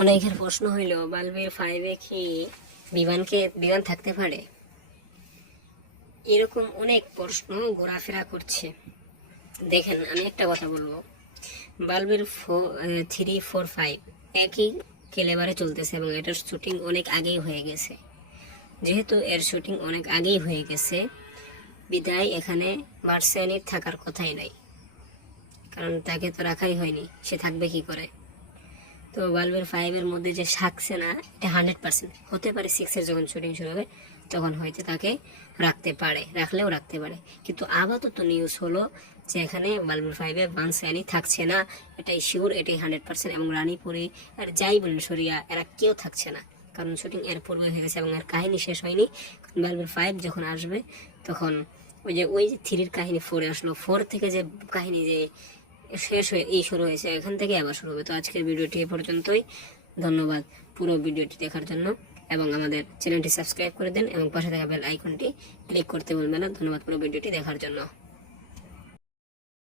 অনেকের প্রশ্ন হইল, বাল্বের ফাইভে কি বিমানকে, বিমান থাকতে পারে? এরকম অনেক প্রশ্ন ঘোরাফেরা করছে। দেখেন, আমি একটা কথা বলব। বাল্বের থ্রি ফোর ফাইভ একই কেলেবারে চলতেছে এবং এটার শুটিং অনেক আগেই হয়ে গেছে। যেহেতু এর শুটিং অনেক আগেই হয়ে গেছে, বিদায় এখানে মার্সিয়ানির থাকার কথাই নাই। কারণ তাকে তো রাখাই হয়নি, সে থাকবে কি করে? তো বাল্বের ফাইভের মধ্যে যে থাকছে না, এটা হান্ড্রেড পার্সেন্ট হতে পারে সিক্সের যখন শুটিং শুরু হবে, তখন হয়তো তাকে রাখতে পারে, রাখলেও রাখতে পারে। কিন্তু আপাতত নিউজ হলো যে এখানে বাল্বের ফাইভে বানসায়ানি থাকছে না, এটাই শিওর এটাই হান্ড্রেড পার্সেন্ট এবং রানীপুরি আর যাই বলুন সরিয়া, এরা কেউ থাকছে না। কারণ শুটিং এর পূর্বে হয়ে গেছে এবং এর কাহিনী শেষ হয়নি। বাল্বের ফাইভ যখন আসবে, তখন ওই যে ওই যে থ্রির কাহিনী ফোরে আসলো। ফোর থেকে যে কাহিনী যে শেষ হয়ে, এই শুরু হয়েছে। এখান থেকে আবার শুরু হবে। তো আজকের ভিডিওটি এ পর্যন্তই। ধন্যবাদ পুরো ভিডিওটি দেখার জন্য। এবং আমাদের চ্যানেলটি সাবস্ক্রাইব করে দেন এবং পাশে থাকা বেল আইকনটি ক্লিক করতে বলবেন না। ধন্যবাদ পুরো ভিডিওটি দেখার জন্য।